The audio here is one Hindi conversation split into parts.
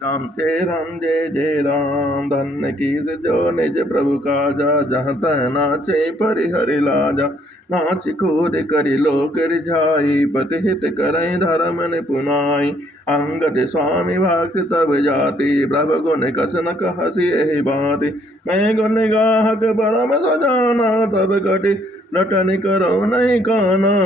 राम जय राम। धन्य कीज जो निज प्रभु काजा, जहाँ तह नाचे परिहरि लाजा। नाच कूद करि लोक रिझाई, पति हित करई धर्म निपुनाई। अंगद स्वामी भक्त तब जाति, प्रभु गुण कस न कहसि एहि बाति। मैं गुण गाहक परम सजाना, तब कटि नटन करौ नहीं काना।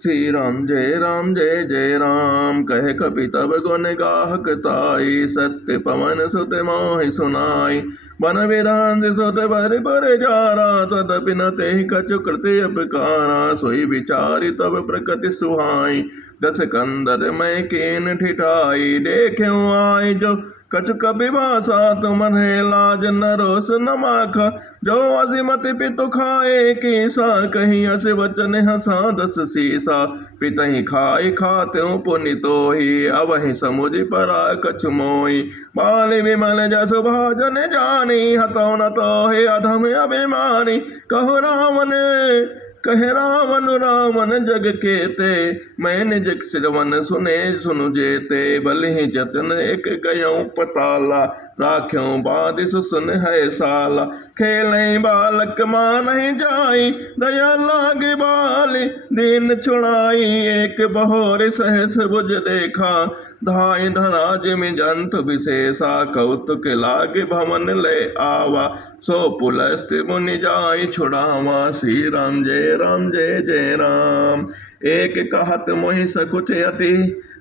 श्री राम जय राम। कह कपि तब गुण गाहक ताई, सत्य पवन सुत मोहि सुनाई। बन विधान सुत भरि पर जारा, तदपि न तेहि कछु कृति अपकारा। सोई विचारि तब प्रकृति सुहाई, दस कंदर मैं कीन ठिठाई। देख्यो आय जो कछु कपि भाषा, तुम्हरे लाज न रोष न माखा। जो असिमति पितु खाए कीसा, कहीं अस वचन हंसा दस सीसा। पितहि खाई खात्यों पुनि तोहि, अवहि समुझ परा कछु मोहि। बाल विमल जसु भाजन जानी, हतौ न तोहि अधम अभिमानी। कहे रावण जग केते, मैं निज सिरवन सुने सुनु जेते। बलि जतन एक गयौ पताला, राख्यों बाध सुन है साला। खेलें बालक मानहि जाई, दया लागे बाली दीन छुड़ाई। एक बहोर सहस बुझ देखा, धाय धराज में जंतु विशेषा। कौतुक लागे भवन ले आवा, सो पुलस्त मुनि जाय छुड़ावा। श्री राम जय राम। एक कहत मोहि सकुच अति,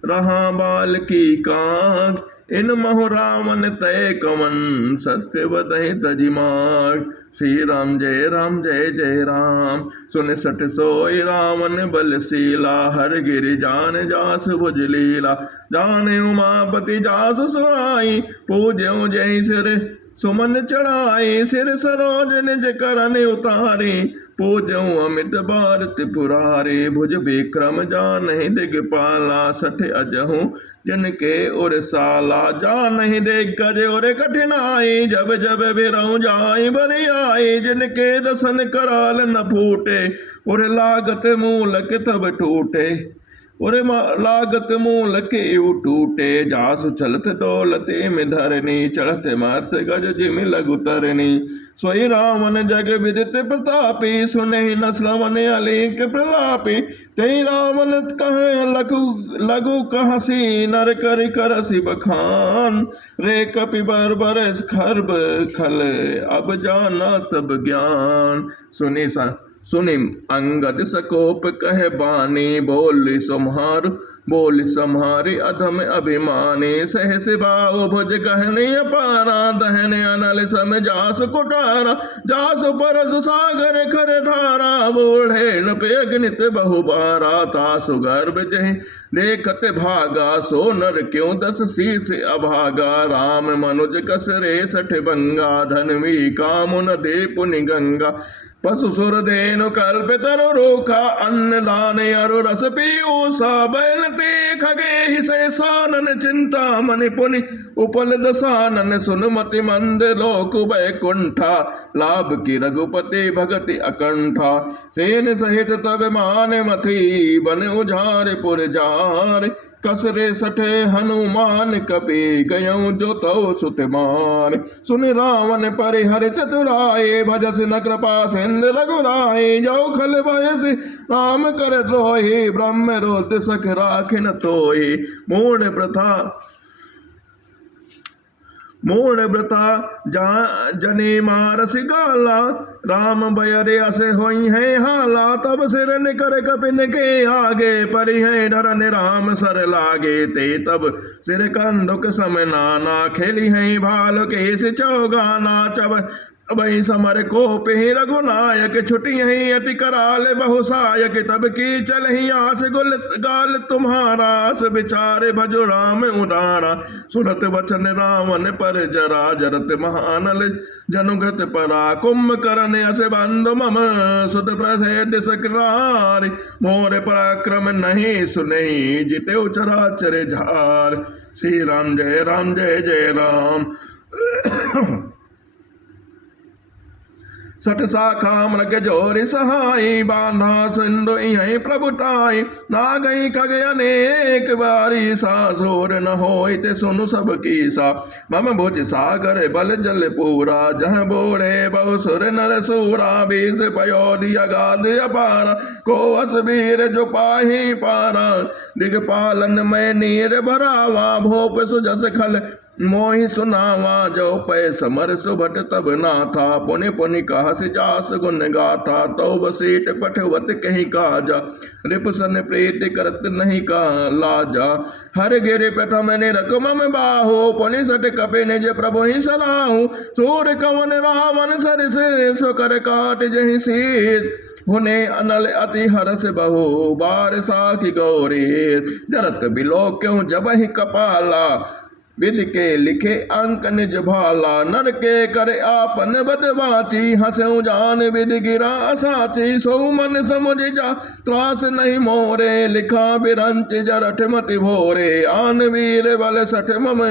रहा बाल की काग। इन महु रावण तय कवन, सत्य बदहि तजि माग। श्री राम जय राम। सुन सठ सोई रावण बलशीला, हर गिरि जान जास भुज लीला। जाने उमापति जास सुहाई, पूज्यो जय सिर सुमन चढ़ाई। सिर सरोज निज करन उतारी, पूज्यो अमित भारत पुरारी। भुज विक्रम जानहि दिगपाला, सठ अजहू जिनके उर साला। जानहि दिग्गज उर कठिनाई, जब जब बिरौ जाई बरि आई। जिनके दसन कराल न फूटे, उर लागत मूलक तब टूटे। उरे लागत मूल के टूटे, जासु चलत डोलते में धरनी। चढ़त मत गज जिमि लघु तरनी, सोई रावण जग विदित प्रतापी। सुने न श्रवण अलीक प्रलापी, तई रावण कह लघु कहसी। नर कर करसी बखान, रे कपि बर्बर खर्ब खल। अब जाना तब ज्ञान। सुनि अंगद सकोप कह बानी, बोल सम्हारी अधम अभिमानी। सहस बाहु भुज गहनी अपारा, दहन अनल सम जास कुटारा। जास परस सागर खर धारा, बूढ़े नप अग्नित बहुबारा। तासु गर्भ जहि देखत भागा, सो नर क्यों दस शीस अभागा। राम मनुज कस रे सठ बंगा, धनवी काम न दे पुनि गंगा। पशु सुर धेनु कल्प तरु रोखा, अन्न दान अरु रस पीयूषा। बैल ते खगे हिसै सानन, चिंता मनि पुनि उपल दसानन। सुन मति मंद लोक बैकुंठा, लाभ की रघुपति भगति अकंठा। सेन सहित तब मान मथी, बन उजारे पुर जार। कसरे सठे हनुमान कपि, गयौ जो तौ सुत मार। सुन रावण परिहर चतुराए, भजस न कृपा सिंधु रघुराई। जो खल बयस राम कर द्रोही, ब्रह्म रोत सख राखिन तोहि। मूढ़ व्रता जने मारस गाला, राम बयरे असे होई है हाला। तब सिर निकर कपिन के आगे, परि है डरन राम सर लागे। ते तब सिर कंदुक सम नाना, खेली है भाल केस चौगाना। चब वही समर को पे रघुनायक, छुटी है अति कराल बहुसायक। तब की चल ही आस गुल गाल तुम्हारा, आस बिचारे भजो राम उदारा। सुनत वचन रावण पर जरा, जरत महानल जनुग्रत परा। कुंभकर्ण अस बंधु मम, सुत प्रसेद सक्रार। मोर पराक्रम नहीं सुनहि, जिते चराचर झार। श्री राम जय जय राम। सठ शाखा मृग जोरि सहाई, बांधा सिंधु इहीं प्रभु टाई। ना गई खग अनेक बारी, सासोर न होई ते सुनु सब कीसा। मम भुज सागर बल जल पूरा, जह बोरे बहु सुर नर सूरा। बीस पयोधि अगाध अपारा, को असबीर जो पाही पारा। दिगपालन में नीर भरावा, भोप सुजस खल मोहि सुनावा। जो पै समर सुभट तब ना था, पुनि पुनि कहस जास गुण गाथा। तो बसीट पठवत कहीं काजा, रिपुसन प्रीति करत नहीं का लाजा। हर गिरि प्रथम निरक मम बाहु, पुनि सट कपि निज प्रभु ही सलाहु। सूर कवन रावण सर से, सुकर काट जहि शीस। हुने अनल अति हरस बहु, बार साखी गौरी। जरत बिलो क्यों जबहि कपाला, विधि के लिखे अंक निज भाला। नर के करे आपन बदवाची, हंसऊ जान विधि गिरा साची। सो मन समुझ जा त्रास नहीं मोरे, लिखा बिरंच जरठ मति भोरे। आन वीर बल सठ मम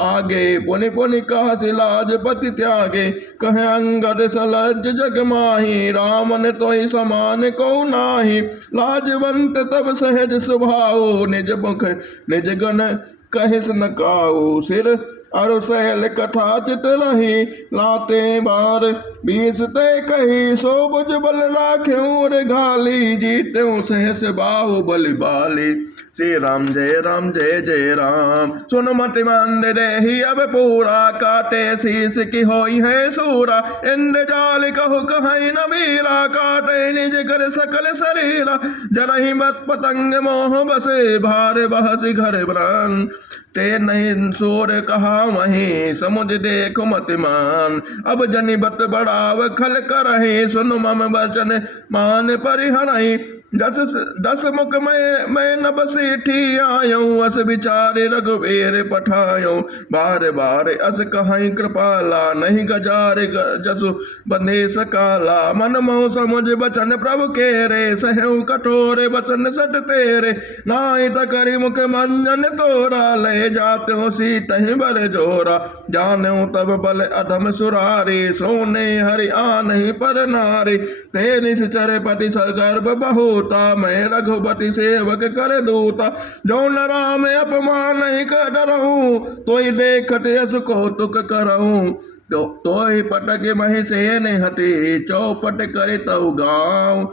आगे, पुनि पुनि कहस लाज पति त्यागे। कहे अंगद सलज जग माही, रामन तोहि समान को नाही। लाजवंत तब सहज स्वभाव, निज मुख निज गण कहिस न काऊ। सिर अरु सहल कथा चित रही, लाते बार बीस ते कही। सो बुझ बल राख्यूं रे घाली, जीत्यूं सहस बाहु बलि बाली। श्री राम जय जय राम। सुन मति मंद देहि अब पूरा, काटे शीस की होई है सूरा। इंद्र जाल कहु कहीं न मीरा, काटे निज कर सकल शरीरा। जरहि मत पतंग मोह बसे, भार बहसी घर ब्रान। ते नहीं सोर कहा वहीं, समुझ देख मतिमान। अब जनि बत बढ़ाव खल करहि, सुन मम वचन मान परिहरहि। दस मुख मैं न बसेठी आयऊं, अस विचारे रघुवीर पठायूं। बार बार अस कहीं कृपाला, नहीं गजारे जसु बंधे सकाला। मन मोह समुझ बचन प्रभु केरे, सहु कठोरे बचन सट तेरे। नाई तकरि मुख मंजन तोरा, ले जाते हो सीतहि बर जोरा। जानूं तब बल अधम सुरारी, सोने हरि आनहि पर नारी। ते निश्चर पति सगर्भ बहुत, मैं रघुपति सेवक कर दूता। जो न राम अपमान नहीं कर डरऊं, तोई देखत यस कौतुक करऊं। तोई पटक महि सेन हति, चौपट करे तऊ गाँव।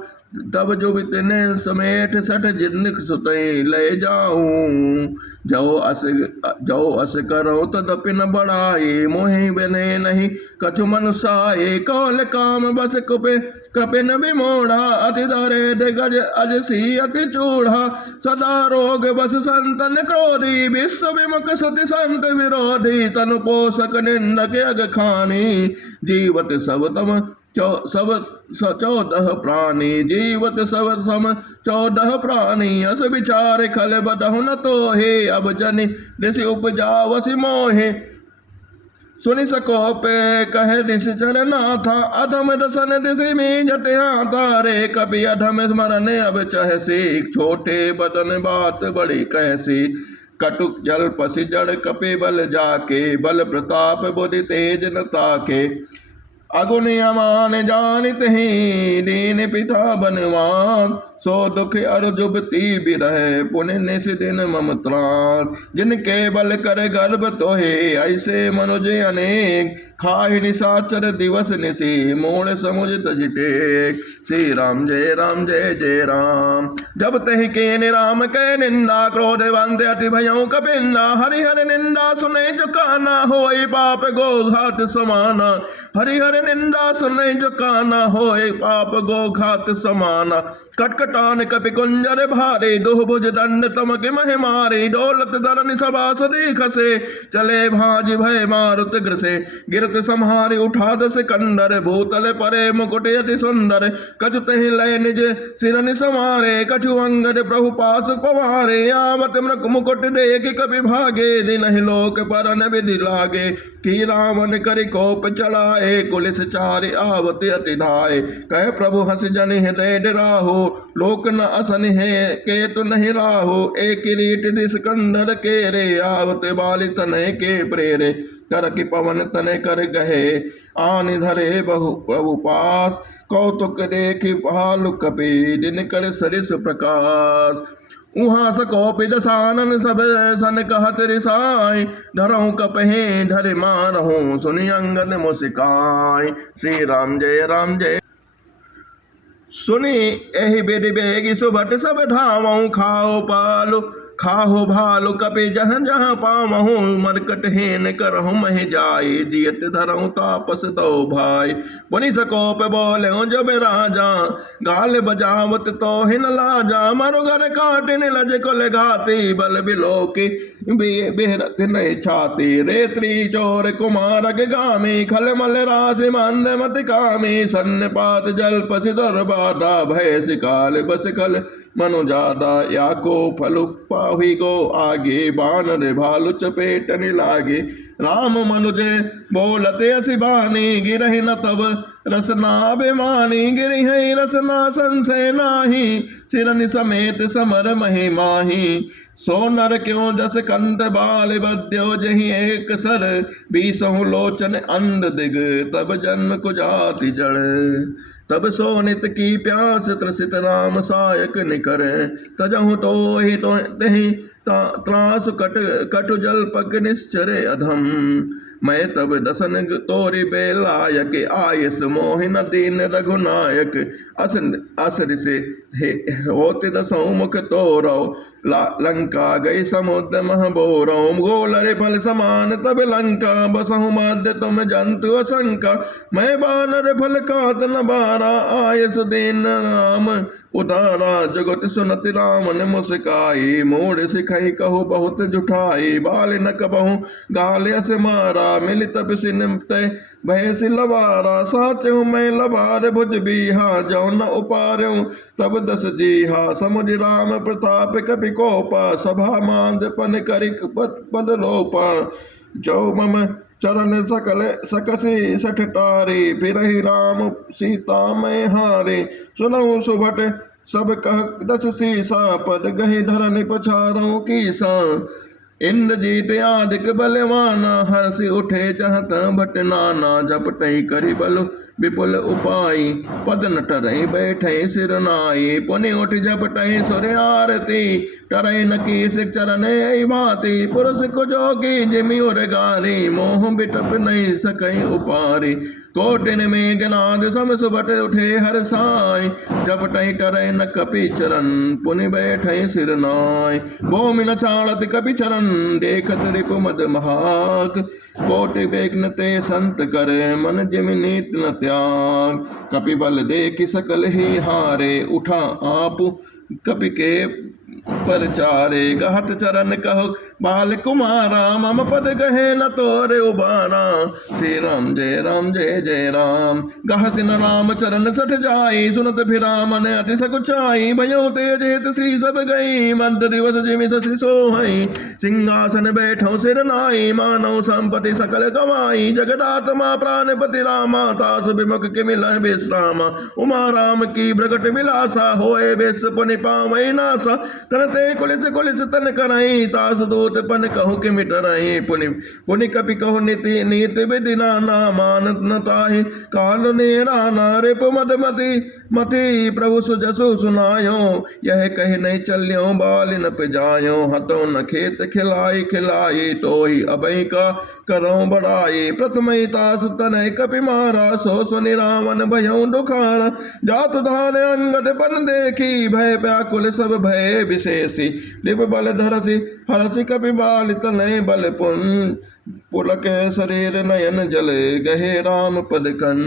तब जो बितने समेट सठ जिन्निक सुतई ले जाऊं। जो अस करो तदपि न बढ़ाए, मोहि बने नहीं कछु मनुषाए। कौल काम बस कुपे कृपिन विमोढ़ा, अति धरे दिगज अजसी अति चूढ़ा। सदा रोग बस संतन क्रोधी, विश्व विमुख सति संत विरोधी। तनु पोषक निंदक अग खानी, जीवत सब तम सब 14 प्राणी। जीवत सब सम 14 प्राणी, अस विचार खल बदहु न तोहे। अब जनि ऋषि उपजावसि मोहे, सुनि सको पे कहे निश्चर नाथा। अधम दसन दिशि में जटे आता, रे कपि अधम स्मरण अब चहसी। छोटे बदन बात बड़ी कहसी, कटुक जल पसी जड़ कपि बल जाके। बल प्रताप बुद्धि तेज न ताके, अगुन अमान जानत ही। दीन पिता बनवास, सो दुख अर्जुबती बिरह। पुण्य निस दिन मम त्रास, जिनके बल कर गर्भ तोहे। ऐसे मनुज अनेक, खाहि निशाचर दिवस निशि। मोड़ समुझ तज टेक। श्री राम जय जय राम। जब तहि केन राम कै निंदा, क्रोधवंत अति भयउ कपिंदा। हरिहर निंदा सुने जो काना, होय पाप गो घात समाना। हरिहर निंदा सुने जो काना, होय पाप गो घात समाना। कटकटान कपि कुंजर भारे, दुहभुज दंड तमक महि मारे। दौलत धरनि सभा सदी खसे, चले भाज भय मारुत ग्रसे। गिरत संहारि उठा दस कंदर, भूतल परे मुकुट अति सुंदर। कछु तहि लय निज सिरनि समारे, कछु अंगद प्रभु पास पवारे। आवत मृग मुकुट देख कपि भागे, दिनहि लोक परन विधि लागे। कि रावण करि कोप चलाए, कुलिस चारि आवत अति धाय। कह प्रभु हंस जनि हृदय डराहो, लोक न असन है के तु नहीं राहो, एक रीट दिस कंधर के रे, आवत बाल तनय के प्रेरे, कर की पवन तनय कर गहे, आन धरे बहु प्रभु पास, कौतुक देखि भालु कपि, दिन कर सरिस प्रकाश। उहाँ सकोपि दसानन सब सन कहत रिसाई, धरहु कपहे धरि मारहु, सुनि अंगद मुस्काई। श्री राम जय राम जय। सुनी एहि विधि बेगी सुभट सब धावऊं, खाओ पालो खाहो भालु कपि जहाँ जहाँ पावहूँ, मरकट हेन करहूँ महि जाई, जियत धरहूँ तापस दो भाई। पुनि सकोप बोले जब राजा, गाल बजावत तो हिन लाजा, मारो घर काटिन लज कुल घाती, बल बिलोकी बेहरत नहीं छाती। रेत्री चोर कुमारक गामी, खल मल राशि मंद मत कामी, सन्नपात जल पसि दुर्बाधा, भय सिकाल बस कल मनु जादा। या को फलु पाही गो आगे, बानर भालु चपेटन लागे, राम मनुज बोलते असि बानी, गिरहि न तब रसना बेमानी, गिरहि रसना संशय नाही, सिरनि समेत समर महि माही। सो नर क्यों जस कंत बाल बद्यो, जहि एक सर बीसहु लोचन अंध दिग, तब जन्म कुजाति जड़। तब सो नित की प्यास त्रसित राम सायक निकर, तजहु तो ही तो तहि त्रास कटु जल पग निश्चरे अधम। मैं तब दसन तोरि बेलायक, आयस मोहिन दीन रघुनायक, असर से होते दसों मुख तोरो, लंका गई समुद्र मह बोरो। गोलरे फल समान तब लंका, बसहु माध्य तुम जंतु असंका, मैं बानर फल कात न बारा, आयस दीन राम उतारा। जगत सुनत राम ने मुस्काई, मोड़ सिखई कहो बहुत जुठाई, बाल न कबहु गाल अस मारा, मिल तप सिमते भय सिलवारा। साचहु मैं लबार भुज बीहा, जो न उपार्यों तब दस जीहा, समुझ राम प्रताप कपि कोपा, सभा मांद पन करिक पद रोपा। जो मम चरण सकल सकसी सठ टारे, फिरहि राम सीता मैं हारे। सुनहु सुभट सब कह दस सीसा, पद गहि धरनि पछारहु कीसा। इंद्रजीत आदिक बलवाना, हर्षि उठे चहत भट नाना, झपटहि करि बल विपुल उपाय, पद न टरहि बैठे सिर नाई। पुनि उठ झपटहि सुर आरती, टरहि न कीस चरण भांति, पुरुष को जोगी जिमि उर गारी, मोह बिटप नहीं सकहि उपारी। कोटिन में गनाद सम सुभट उठे हर साय, झपटहि टरहि न कपि चरण, पुनि बैठहि सिर नाय। भूमि न छाड़त कपि चरण, देखत रिपु मद महाग, कोटि बेग्न ते संत कर, मन जिमि नीत न त्याग। कपि बल देखि सकल ही हारे, उठा आप कपि के परचारे। कहत चरण कहो बाल कुमारा, मम पद गहे न तोरे उबारा। श्री राम जय जय राम। गहसिन राम चरण सठ जाई, सुनत फिरा मन अति सकुचाई। भयो तेज हित श्री सब गई, मंत्र दिवस जिमि शशि सोहई। सिंहासन बैठो सिर नाई, मानव संपत्ति सकल गवाई। जगदात्मा प्राणपति रामा, तास विमुख के मिलहि विश्रामा। उमा राम की प्रगट विलासा, होए बेस पुनि पावै नासा। तन ते कुलिस तन करई, तास दूत पन कहु कि मिटरई। पुनि कपि कहु नीति नीति विधि नाना, मानत न ताहि काल नेराना। रिपु मति प्रभु सुजसु सुनायो, यह कहि नहीं चल्यो बाल न पिजायो। हतों न खेत खिलाई खिलाई, तो ही अभय का करो बड़ाई। प्रथम तास तनय कपि मारा, सो सुनि रावण भयउ दुखारा। जात धान अंगद पन देखी, भय व्याकुल सब भय विशेषी। रिप बल धरसी हरसी कपि बाल तनय बल पुलक शरीर नयन जल, गहे राम पद कन।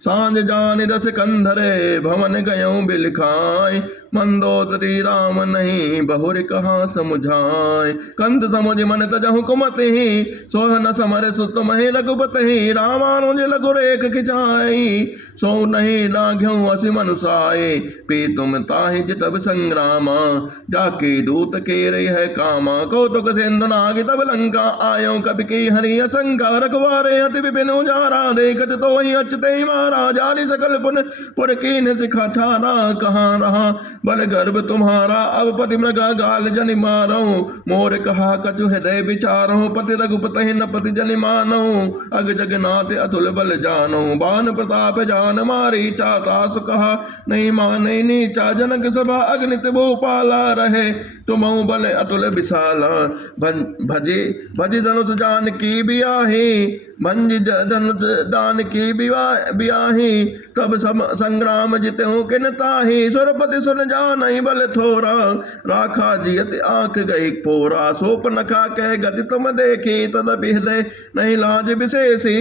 सांझ जान दस कंधरे, भवन गयऊं बिलखाय। मंदोदरी राम नहीं बहुर कहाँ समुझाए। कंत समुझ मन तजहु कुमति सोह न समर सुत महि रघुपति। रामानुज लघु रेख खिंचाई सो नहीं लाघ्यऊ असि मनुसाए। पी तुम ताहि जितब संग्रामा जाके दूत के रे है कामा। कौतुक सिंधु नाग तब लंका आयो कपि की हरि असंका। रघुवारे अति विपिन उजारा देखत तो ही अचते मारा। जारी सकल पुन पुर कीन सिखा छारा कहाँ रहा बल गर्भ तुम्हारा। अब पति मृगा गाल जनि मारो मोर कहा कछु हृदय विचारो। पति रघुपति न पति जनि मानो अग जगन्नाथ अतुल बल जानो। बान प्रताप जान मारी चातास कहा नहीं माने नीचा। जनक सभा अग्नित भूपाला रहे तुमहु बल अतुल विशाला। भजे भजे धनुष जान की बियाही भंज धनुष दान की बियाही। तब संग्राम जितहु किन ताही सुरपति सुन जान बल थोरा। राखा जियत आंख गई पोरा सोप नखा कह गति तुम देखी। तदपि हृदय नहीं लाज विशेषी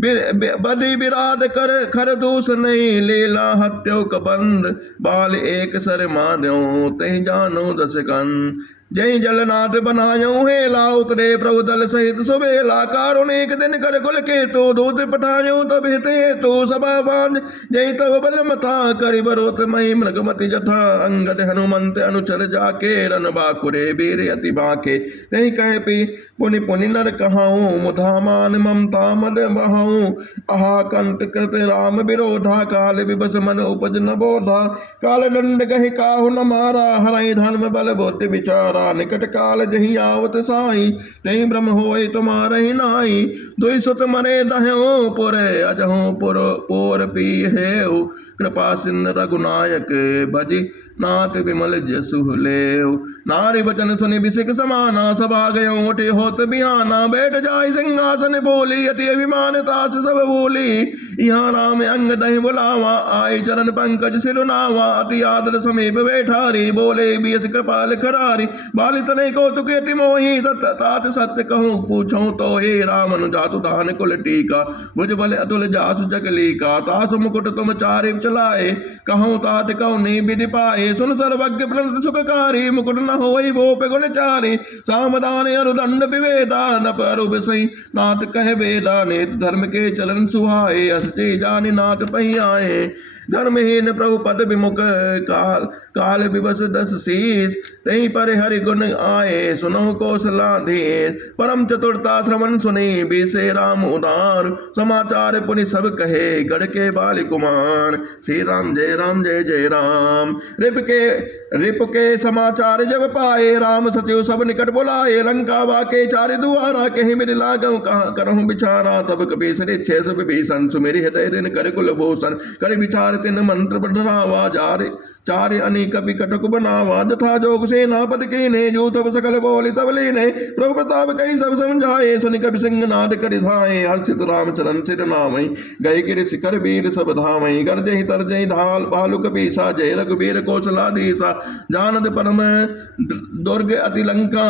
बदी विराध कर खर दूस नहीं। लीला हत्यो कबंद बाल एक सर मार्यो तहि जानो दस कंद। जय जलनाथ बनायो हेला उतरे प्रभु दल सहित सुबेला। कारुणिक दिन कर कुल के तो दूत पठायो तब हिते तो सभा बांध। जय तब बल मथा करि बरोत मही मृगमति जथा। अंगद हनुमंत अनुचर जाके रन बाकुरे वीर अति बाके। तही कह पी पुनि पुनि नर कहाऊं मुधा मान ममता मद बहाऊं। आहा कंत कृत राम विरोधा काल विबस मन उपज न बोधा। काल दंड कहि काहु न मारा हरहि धर्म बल बुद्धि विचारा। निकट काल जही आवत साई नहीं ब्रह्म होय तुम्हारे नाई। दुई सुत मरे दह्यो पुर अजहु पोर पी हेउ। कृपा सिंध रघुनायक भजी नाथ विमल जसु लेव। नारी बचन सुनि बिसिक समाना सभा गयो उठे होत बिहाना। बैठ जाय सिंहासन बोली अति अभिमान तास सब बोली। यहाँ राम अंग दहि बुलावा आय चरण पंकज सिरुनावा। अति आदर समीप बैठारी बोले बियस कृपाल खरारी। बालित ने कौतुक अति मोही तात सत्य कहूँ पूछूं तो हे राम अनुजातु दान कुल टीका। भुज बल अतुल जासु जगली का तासु मुकुट तुम चारि चलाए। कहूँ तात कहूँ नहीं विधि पाए। सुन सर्वज्ञ प्रणत सुखकारी मुकुट न होई भोप गुण चारी। सामदान अनुदंड विवेदा न परु बिसई नाथ कह वेदा। नेत धर्म के चलन सुहाए हस्ते जानि नाथ पही आए। धर्महीन प्रभु पद विमुख काल विवश दस शीस। तहीं पर हरि गुण आए सुनो कौशलाधीश। परम चतुरता श्रवण सुनी बीसे राम उदार। समाचार पुनि सब कहे गढ़ के बाल कुमार। श्री राम जय जय राम। रिप के समाचार जब पाए राम सचिव सब निकट बुलाए। लंका वाके चारि दुआरा कहीं मेरे लागू कहाँ करहूँ बिचारा। तब कपि सरे छह सब भीषण सुमेरि हृदय दिन कर कुल भूषण। कर विचार तिन मंत्र बढ़ावा चार अनी कपि कटक बनावा। जथा जोग सेनापति कीने जो तब सकल बोली तब लीने। प्रभु प्रताप कई सब समझाए सुनि कपि सिंह नाद करि धाये। हर्षित राम चरण सिर नामई गए गिर शिखर वीर सब धामई। गरजहि तरजहि धाल भालु कपीसा जय रघुवीर कौशलाधीसा। जानद परम दुर्ग अति लंका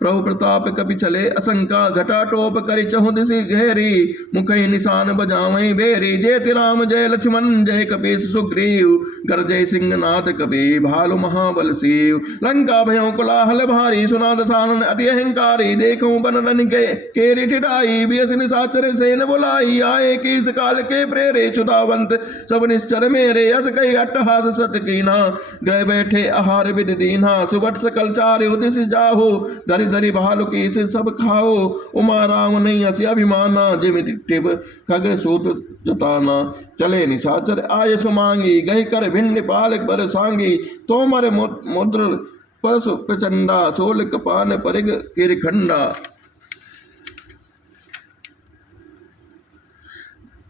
प्रभु प्रताप कपि चले असंका। घटा टोप करि चहु दिशि घेरी मुखहि निशान बजावई बेरी। जय राम जय लक्ष्मण जय कपीस सुग्रीव। गरजय सिंहनाद कपि भालु महाबल सीव। लंका भयों कोलाहल भारी सुना दसानन अति अहंकारी। देखूं बनन के केरी ठिठाई बियस निशाचर सेन बुलाई। आए कीस काल के प्रेरे चुदावंत सब निश्चर मेरे। यस कई अट्टहास सट कीना ग्रह बैठे आहार विधि दीना। सुबट सकल चारि उदिस जाहो धरि धरि भालु की से सब खाओ। उमा राम नहीं हसी अभिमाना जिमिति टिप खग सूत जताना। चले निशाचर आय सुमांगी गही कर भिन्न पालक बर सांगी। तोमर मुद्र परसु प्रचंडा सोल कपान परिग किरखंडा।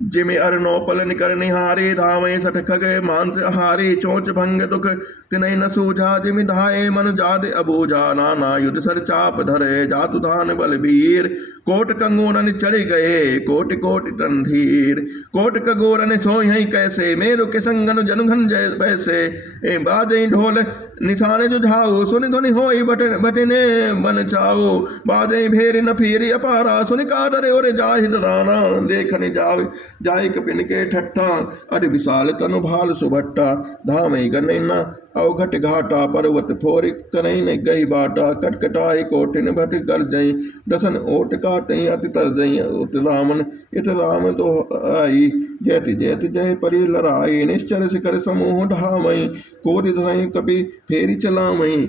जिमि अर्णोपल निकर निहारी धावे सठ खग मांस आहारी। चोच भंग दुख तिनहि न सूझा जिमि धाये मनु जाद अबूझा। नाना युद्ध सर चाप धरे जातु धान बलबीर। कोट कंगूरन चढ़ गए कोटि कोटि रणधीर। कोट कगोरन सोई कैसे मेरु के संगन जनुघन जय बैसे। ए बाजई ढोल निशाने जुझाओ सुनि ध्वनि होई बटने मन चाओ। बाजई भेरी न फिरी अपारा सुनि कादरे ओरे जाहि डराना। देखनि जाय कपिन के ठट्ठा अरि विशाल तनु भाल सुभट्टा। धामई गनैना अवघट घाटा पर्वत फोर करई न गई बाटा कटकटाई कोटिन भट कर जई दसन ओट काटई अति तर जई उत रामन इत राम तो आई जयति जयति जय परि लड़ाई निश्चर शिखर समूह ढामई कोरि धरई कपि फेरी चलामई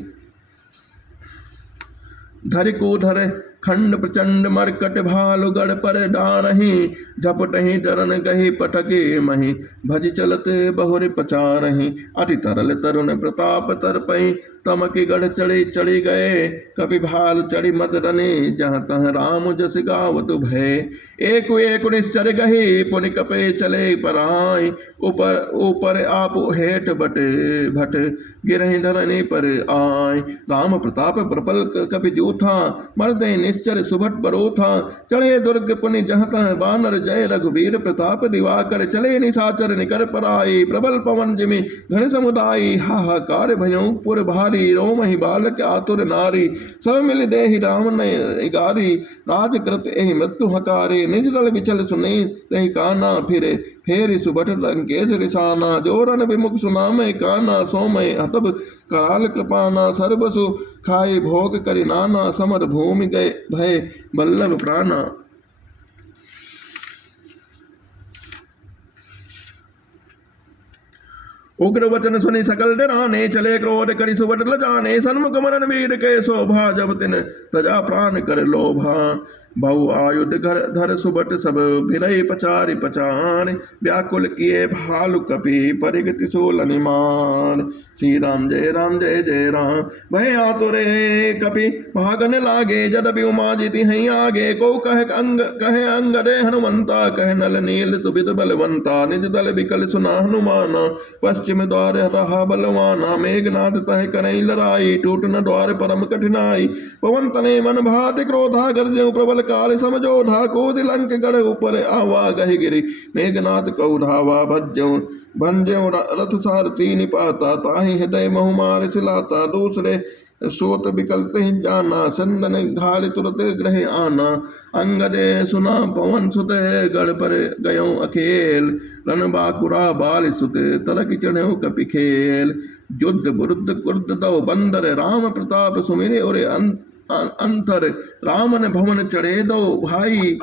धर को धर खंड प्रचंड मरकट भालु गढ़ पर डारही झपटही डरन गही पटके मही भज चलते बहुर पचारही अति तरल तरुण प्रताप तरपई तमके गढ़ चढ़े चढ़े गए कपि भाल चढ़ी मत रने जहाँ तह राम जस गावत भय एक निश्चर गहे पुनि कपे चले पराय ऊपर ऊपर आप हेठ बटे भट गिरहि धरने पर आय राम प्रताप प्रबल कपि जूथा मर्दे निश्चर सुभट बरोथा चढ़े दुर्ग पुनि जहाँ तह बानर जय रघुवीर प्रताप दिवाकर चले निशाचर निकर पराई प्रबल पवन जिमि घन समुदायी हाहाकार भयों पुर भारी रोम ही बालक आतुर नारी सब मिल देहि राम ने गारी राज कृत एहि मृत्यु हकारे निज दल विचल सुने तहि काना फिरे फेर सुभट लंकेश रिसाना जोरन विमुख सुनामे काना सोमय हतब कराल कृपाना सर्वसु खाए भोग करि नाना समर भूमि गए भय बल्लभ प्राणा। उग्र वचन सुनि सकल डराने चले क्रोध करि सुबट लजाने सन्मुख मरण वीर के शोभा जब तिन तजा प्राण कर लोभा बहु आयुध घर धर सुबट सब भिरई पचारि पचान व्याकुल किए भालु कपि परिगति सोलनि मान। श्री राम जय जय राम भय आतुरे कपि भागन लागे जदपि उमा जीति हई आगे को कहे अंगदे हनुमंता कहे नल नील सुबित बलवंता निज दल बिकल सुना हनुमाना पश्चिम द्वार रहा बलवाना मेघनाथ तह करई लड़ाई टूट न द्वार परम कठिनाई पवन तने मन भाति क्रोधा गर्जऊ प्रबल काल समझोधा कोदि लंक गढ़ ऊपर आवा गहि गिरी मेघनाथ कौधावा भज्जऊ भंजऊ रथ सारथी निपाता ताहि हृदय बहुमार सिलाता दूसरे सोत बिकलते जाना चंदन घाल तुरत ग्रह आना अंगदे सुना पवन सुते गढ़ पर गयो अखेल रण बाकुरा बाल सुते तरक चढ़ो कपि खेल युद्ध बुरुद्ध कुर्द दो बंदर राम प्रताप सुमिरे और अंतर रामन भवन चढ़े दो भाई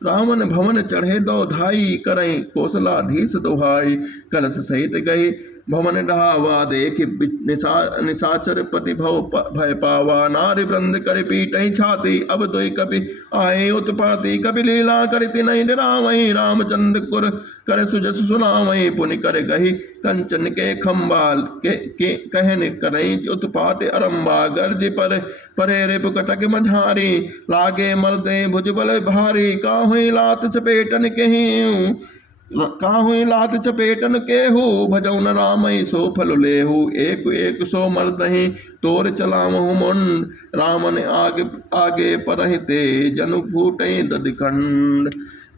रावण भवन चढ़े दो धाई करई कौशलाधीश दोहाई कलश सहित गए भवन ढावा देख निशाचर पति भय पावा नारी वृंद कर पीटई छाती अब दुई कपि आए उत्पाती कपि लीला करती नहीं डरावई रामचंद्र कुर कर सुजस सुनावई पुनि कर गही कंचन के खम्बाल के कहन करई उत्पात अरम्बा गर्ज पर परे रिप कटक मझारी लागे मर्दे भुजबल भारी काहुई लात चपेटन कहीं काहुई लात चपेटन केहू भजौन रामई सो फल लेहू एक सो मर्दहि तोर चलामहु मुन रामन आगे परहिते जनु फूटई दधिखंड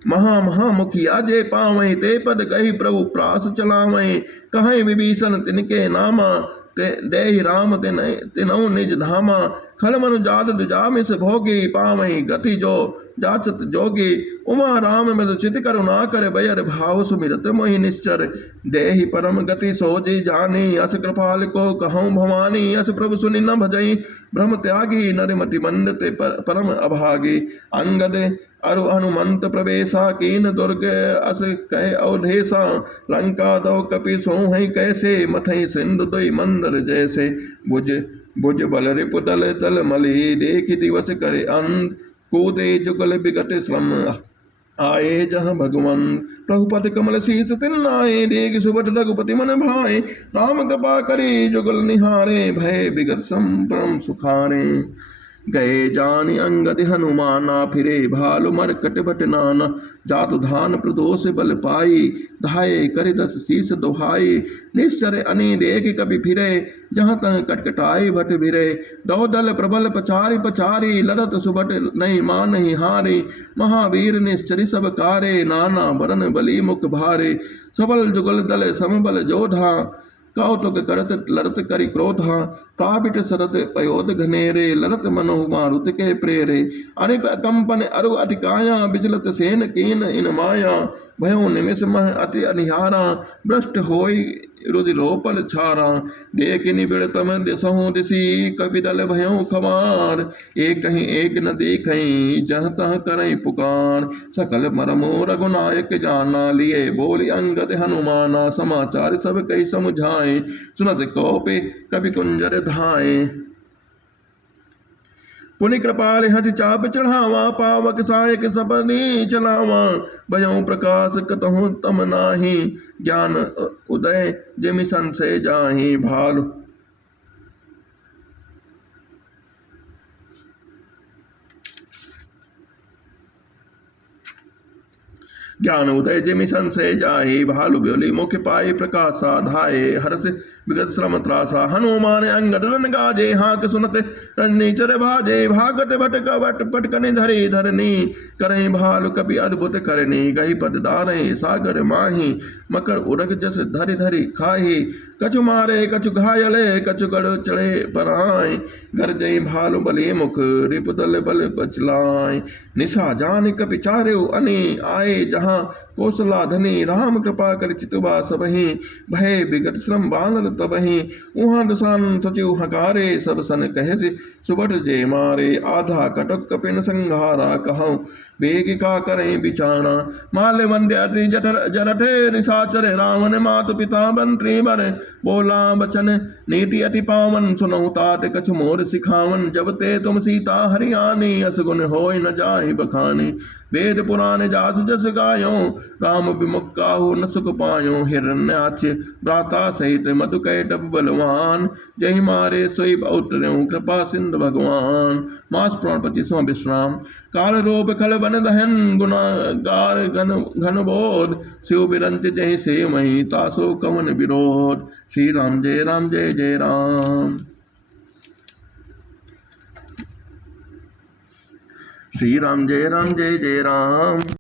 महामुखिया जे पावई ते पद गही प्रभु प्रास चलावई कहीं विभीषण तिनके नामा देहि राम तिनऊ निज धामा खल मनु जाद दुजामिस भोगी पावई गति जो जाचत जोगी उमा राम मृद चित करुणा कर बयर भाव सुमिरत मोहि निश्चर देहि परम गति सोजी जानी अस कृपाल को कहूँ भवानी अस प्रभु सुनि न भजई भ्रम त्यागी नरमति मंडते परम अभागी अंगद अरु हनुमंत प्रवेशा कीन दुर्ग अस कह अवधेशा लंका दो कपि सोहई कैसे मथई सिंधु दुई मंदर जैसे भुज बल रिपु दल तल मली देख दिवस करे अंत कूदे जुगल बिगट श्रम आए जहाँ भगवान रघुपति कमल शीस तिन आए देख सुबट रघुपति मन भाए राम कृपा करे जुगल निहारे भय बिगट संप्रम सुखारे गए जानि अंगद हनुमाना फिरे भालु मरकट बट नाना जातु धान प्रदोष बल पाई धाये करे दस शीस दोहाई निश्चर अनि देख कपि फिरे जहाँ तह कटकटाई भट भिरे दो दल प्रबल पचारी पचारी लड़त सुबट नहीं मान ही हारे महावीर निश्चरी सब कारे नाना बरन बली मुख भारे सबल जुगल दल समबल जोधा कौतुक करत लड़त करि क्रोधा काबिट सरत पयोध घनेरे लड़त मनोह मारुत के प्रेरे अनिप कंपन अरु अधिकाया बिचलत सेन कीन इन माया भयो निमिष मह अति अनिहारा, भ्रष्ट होई रुधिरोपल छारा। देख निबिड़ तम दिसहु दिसी, कपिदल भयो खबार। एक न देखई, जह तह करई पुकार। सकल मरमो रघुनायक जाना, लिए बोली अंगद हनुमाना। समाचार सब कई समुझाए, सुनत कौपे कपि कुंजर धाये। पुनि कृपाल हंस चाप चढ़ावा, पावक सायक सपनी चलावा। भयउ प्रकाश कतहु तम नाही, ज्ञान उदय जिमि संशय जाहि। भालु ज्ञान उदय जिमि संशय जाहि। भालु ब्योली मुख पाई प्रकाशा, धाये हर्ष विगत श्रम त्रासा। हनुमान अंगद रन गाजे, हाक सुनत रजनी चर भाजे। भागत भटक पटकनि धरि धरनी, करहि भालु कपि अद्भुत करनी। गही पद दारहि सागर माही, मकर उरग जस धरि धरि खाही। कछु मारे कछु घायले, कछु गढ़ चढ़े पराय। गरजई भालु बलि मुख, रिपुदल बल बचलाय। निशा जान कपि चारेउ अनि, आए जहाँ कौशलाधनी। राम कृपा कर चितुबा सबहि, भय विगत श्रम बानर तबहि। उहाँ दसान सचिव हकारे, सब सन कहे सुबट जे मारे। आधा कटक कपिन संघारा, कहूँ वेग का करें बिचारा। माल्य वंद्य अति जरठे, निशाचर रावण मातु पिता मंत्री बर। बोला बचन नीति अति पावन, सुनौ तात कछु मोर सिखावन। जब ते तुम सीता हरियाणी, अस गुण होय न जाहि बखानी। वेद पुराण जासु जस गायो, राम विमुख काहू न सुख पायो। हिरण्याक्ष भ्राता सहित मधुकैटभ बलवान, जहि मारे सोई उतरऊ कृपा सिंधु भगवान। मास पुराण 25वां विश्राम। काल रूप खल बन दहन, गुनागार घन बोध। शिव बिरंच जहि से मही, तासो कवन विरोध। श्री राम जय जय राम। श्री राम जय जय राम।